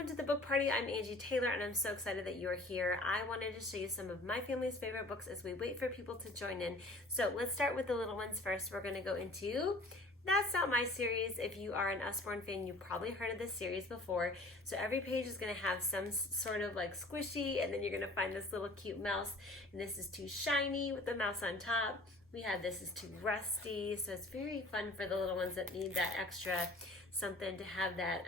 welcome to the book party. I'm Angie Taylor and I'm so excited that you're here. I wanted to show you some of my family's favorite books as we wait for people to join in. So let's start with the little ones first. We're going to go into That's Not My series. If you are an Usborne fan, you've probably heard of this series before. So every page is going to have some sort of like squishy, and then you're going to find this little cute mouse. And this is too shiny with the mouse on top. We have This Is Too Rusty. So it's very fun for the little ones that need that extra something to have that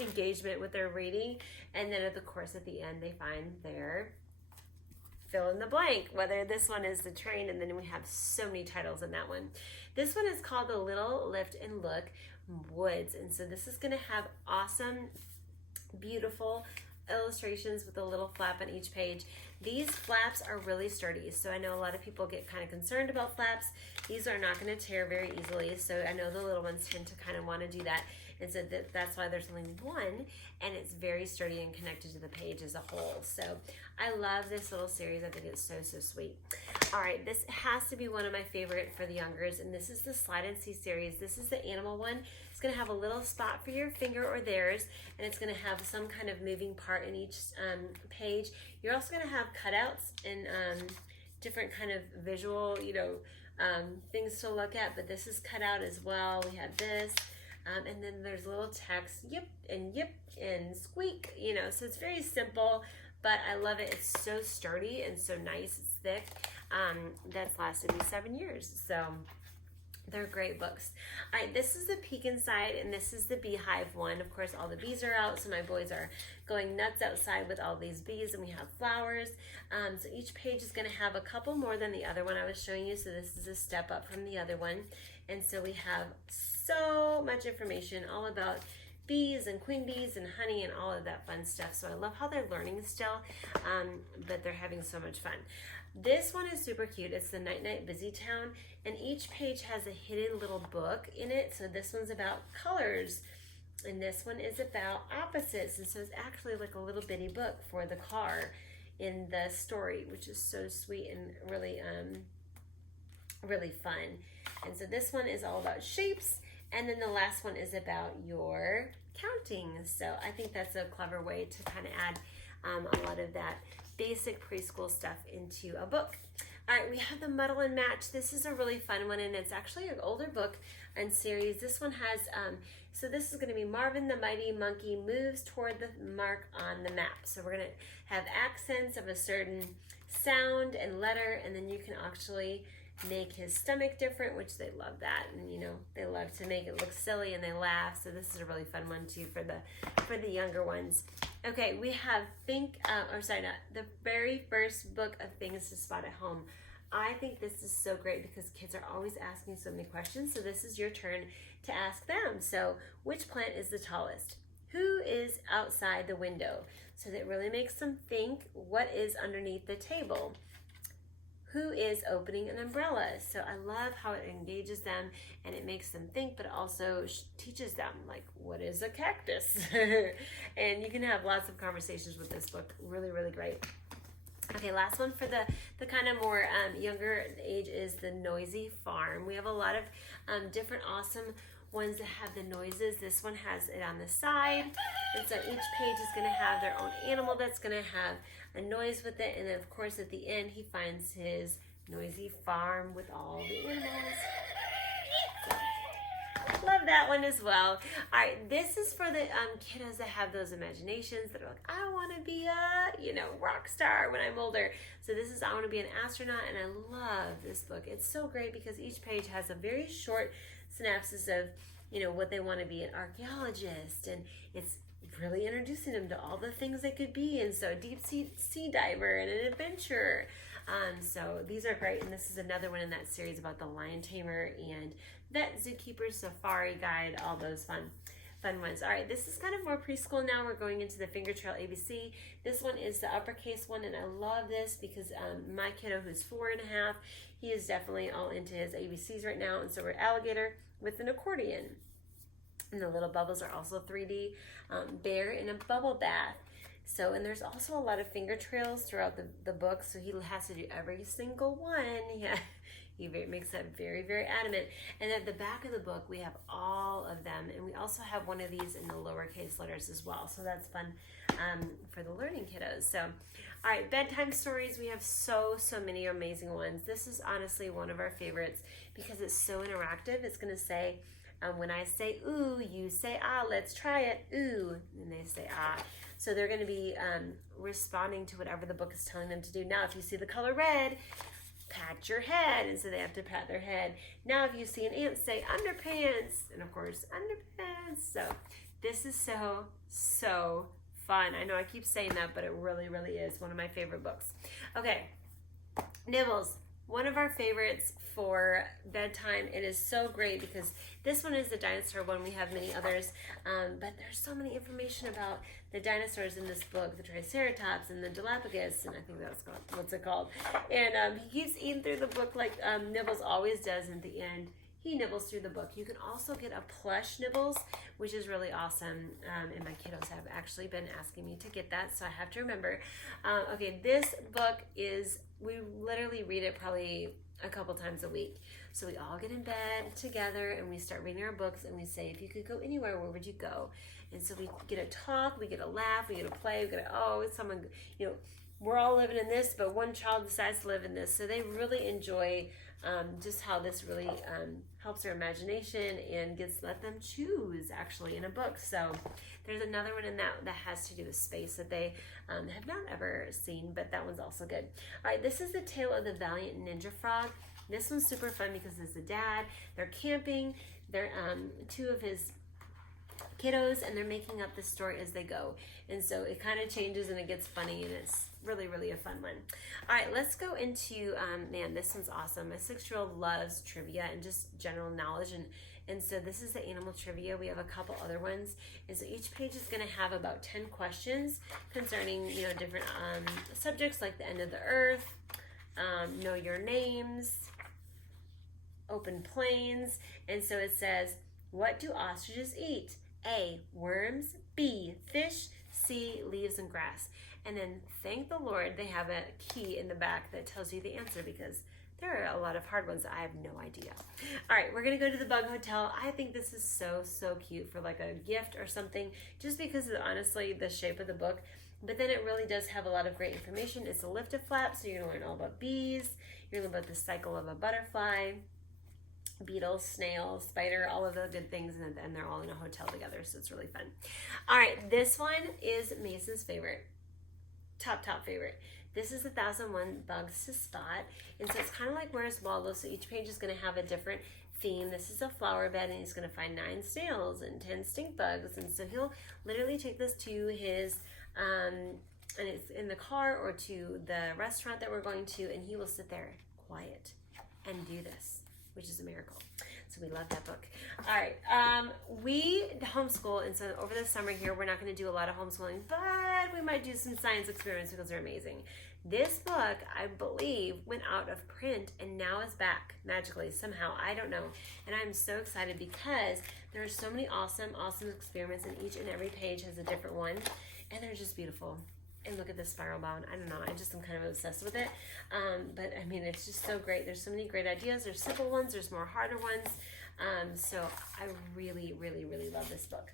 engagement with their reading. And then of course at the end they find their fill in the blank, whether this one is the train, and then we have so many titles in that one. This one is called The Little Lift and Look Woods, and so this is going to have awesome, beautiful illustrations with a little flap on each page. These flaps are really sturdy, so I know a lot of people get kind of concerned about flaps. These are not going to tear very easily, so I know the little ones tend to kind of want to do that, and so that's why there's only one, and it's very sturdy and connected to the page as a whole. So I love this little series. I think it's so sweet. All right, this has to be one of my favorite for the youngers, and this is the Slide and See series. This is the animal one. It's going to have a little spot for your finger or theirs, and it's going to have some kind of moving part in each page. You're also going to have cutouts and different kind of visual, things to look at, but this is cut out as well. We have this, and then there's little text, yip and squeak, so it's very simple, but I love it. It's so sturdy and so nice. It's thick. That's lasted me 7 years, so they're great books. All right, this is the Peek Inside, and this is the beehive one. Of course, all the bees are out, so my boys are going nuts outside with all these bees, and we have flowers. So each page is going to have a couple more than the other one I was showing you, so this is a step up from the other one. And so we have so much information all about bees and queen bees and honey and all of that fun stuff. So I love how they're learning still, but they're having so much fun. This one is super cute. It's the Night Night Busy Town, and each page has a hidden little book in it. So this one's about colors, and this one is about opposites. And so it's actually like a little bitty book for the car in the story, which is so sweet and really, really fun. And so this one is all about shapes, and then the last one is about your counting. So I think that's a clever way to kind of add a lot of that basic preschool stuff into a book. All right, we have the Muddle and Match. This is a really fun one, and it's actually an older book and series. This one has, so this is going to be Marvin the Mighty Monkey moves toward the mark on the map. So we're going to have accents of a certain sound and letter, and then you can actually make his stomach different, which they love that, and they love to make it look silly, and they laugh. So this is a really fun one too for the younger ones. Okay, we have the very first book of Things to Spot at Home. I think this is so great because kids are always asking so many questions, so this is your turn to ask them. So which plant is the tallest? Who is outside the window? So that really makes them think. What is underneath the table? Who is opening an umbrella? So I love how it engages them and it makes them think, but also teaches them, like, what is a cactus? And you can have lots of conversations with this book. Really, really great. Okay, last one for the kind of more younger age is The Noisy Farm. We have a lot of different awesome ones that have the noises. This one has it on the side, and so each page is going to have their own animal that's going to have a noise with it, and then of course at the end he finds his noisy farm with all the animals. So, love that one as well. All right, this is for the kiddos that have those imaginations that are like, I want to be a rock star when I'm older. So this is I want to be an astronaut, and I love this book. It's so great because each page has a very short synopsis of what they want to be, an archaeologist, and it's really introducing them to all the things they could be, and so a deep sea diver and an adventurer. So these are great, and this is another one in that series about the lion tamer and vet, zookeeper, safari guide, all those fun ones. All right, this is kind of more preschool now. We're going into the Finger Trail ABC. This one is the uppercase one, and I love this because my kiddo, who's 4.5, he is definitely all into his ABCs right now, and so we're alligator with an accordion. And the little bubbles are also 3D. Bear in a bubble bath. So, and there's also a lot of finger trails throughout the book, so he has to do every single one. Yeah, He makes that very, very adamant. And at the back of the book, we have all of them. And we also have one of these in the lowercase letters as well. So that's fun for the learning kiddos. So, all right, bedtime stories. We have so many amazing ones. This is honestly one of our favorites because it's so interactive. It's going to say, when I say ooh, you say ah, let's try it, ooh. And they say ah. So they're going to be responding to whatever the book is telling them to do. Now, if you see the color red, pat your head. And so they have to pat their head. Now, if you see an ant, say underpants. And of course, underpants. So this is so fun. I know I keep saying that, but it really, really is one of my favorite books. Okay, Nibbles. One of our favorites for bedtime. It is so great because this one is the dinosaur one. We have many others, but there's so many information about the dinosaurs in this book, the Triceratops and the Dilophosaurus, and I think that's what's it called. And he keeps eating through the book like Nibbles always does. And at the end, he nibbles through the book. You can also get a plush Nibbles, which is really awesome. And my kiddos have actually been asking me to get that, so I have to remember. Okay, this book is, we literally read it probably a couple times a week. So we all get in bed together and we start reading our books and we say, if you could go anywhere, where would you go? And so we get a talk, we get a laugh, we get a play, we get a, oh, someone, you know, we're all living in this, but one child decides to live in this. So they really enjoy just how this really helps their imagination and let them choose actually in a book. So there's another one in that has to do with space that they have not ever seen, but that one's also good. All right, this is the tale of the valiant ninja frog. This one's super fun because it's the dad. They're camping. They're two of his kiddos, and they're making up this story as they go. And so it kind of changes and it gets funny, and it's really, really a fun one. All right, let's go into, man, this one's awesome. My 6-year-old loves trivia and just general knowledge. And so this is the animal trivia. We have a couple other ones. And so each page is going to have about 10 questions concerning, you know, different subjects like the end of the earth, know your names, open plains. And so it says, what do ostriches eat? A, worms, B, fish, C, leaves and grass. And then thank the Lord they have a key in the back that tells you the answer, because there are a lot of hard ones that I have no idea. All right, we're gonna go to the Bug Hotel. I think this is so cute for like a gift or something, just because of honestly the shape of the book. But then it really does have a lot of great information. It's a lifted flap, so you're gonna learn all about bees. You're gonna learn about the cycle of a butterfly, beetles, snails, spider, all of the good things, and they're all in a hotel together, so it's really fun. All right, this one is Mason's favorite. Top favorite. This is 1001 Bugs to Spot, and so it's kind of like Where's Waldo, so each page is going to have a different theme. This is a flower bed, and he's going to find 9 snails and 10 stink bugs, and so he'll literally take this to his and it's in the car or to the restaurant that we're going to, and he will sit there quiet and do this, which is a miracle. So we love that book. All right, we homeschool, and so over the summer here, we're not going to do a lot of homeschooling, but we might do some science experiments because they're amazing. This book, I believe, went out of print and now is back magically somehow. I don't know, and I'm so excited because there are so many awesome experiments, and each and every page has a different one, and they're just beautiful. And look at this spiral bound. I don't know. I just am kind of obsessed with it. But I mean, it's just so great. There's so many great ideas. There's simple ones. There's more harder ones. So I really love this book.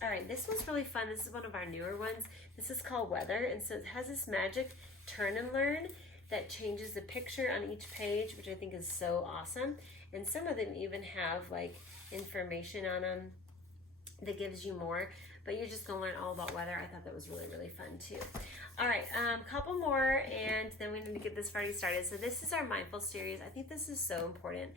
All right, this one's really fun. This is one of our newer ones. This is called Weather. And so it has this magic turn and learn that changes the picture on each page, which I think is so awesome. And some of them even have like information on them that gives you more, but you're just gonna learn all about weather. I thought that was really fun too. All right, couple more, and then we need to get this party started. So this is our mindful series. I think this is so important.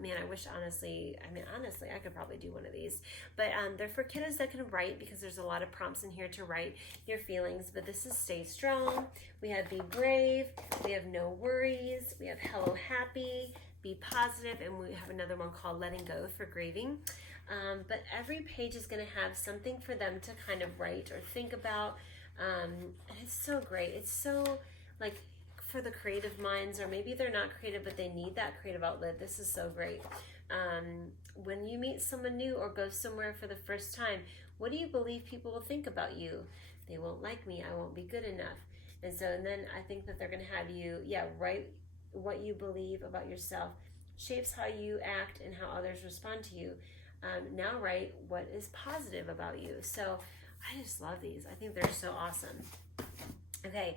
Man, I wish honestly, I could probably do one of these, but they're for kiddos that can write, because there's a lot of prompts in here to write your feelings. But this is Stay Strong. We have Be Brave. We have No Worries. We have Hello Happy. Be Positive, and we have another one called Letting Go for grieving. But every page is going to have something for them to kind of write or think about, and it's so great. It's so like for the creative minds, or maybe they're not creative but they need that creative outlet. This is so great. When you meet someone new or go somewhere for the first time, what do you believe people will think about you? They won't like me. I won't be good enough. And then I think that they're going to have you, write what you believe about yourself shapes how you act and how others respond to you. Now write what is positive about you. So I just love these. I think they're so awesome. Okay,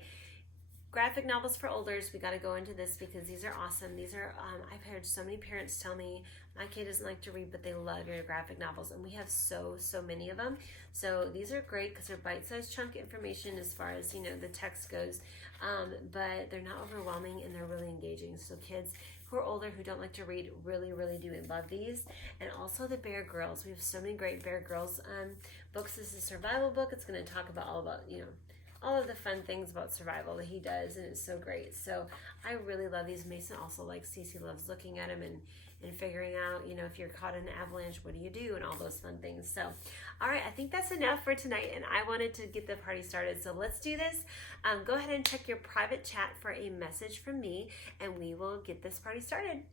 graphic novels for olders. We got to go into this because these are awesome. These are, I've heard so many parents tell me, my kid doesn't like to read, but they love your graphic novels. And we have so many of them. So these are great because they're bite-sized chunk information as far as, the text goes. But they're not overwhelming and they're really engaging. So kids who are older who don't like to read really do love these. And also the Bear Grylls. We have so many great Bear Grylls books. This is a survival book. It's going to talk about all of the fun things about survival that he does, and it's so great. So I really love these. Mason also likes these. He loves looking at them and figuring out, if you're caught in an avalanche, what do you do, and all those fun things. So, all right, I think that's enough for tonight, and I wanted to get the party started. So let's do this. Go ahead and check your private chat for a message from me, and we will get this party started.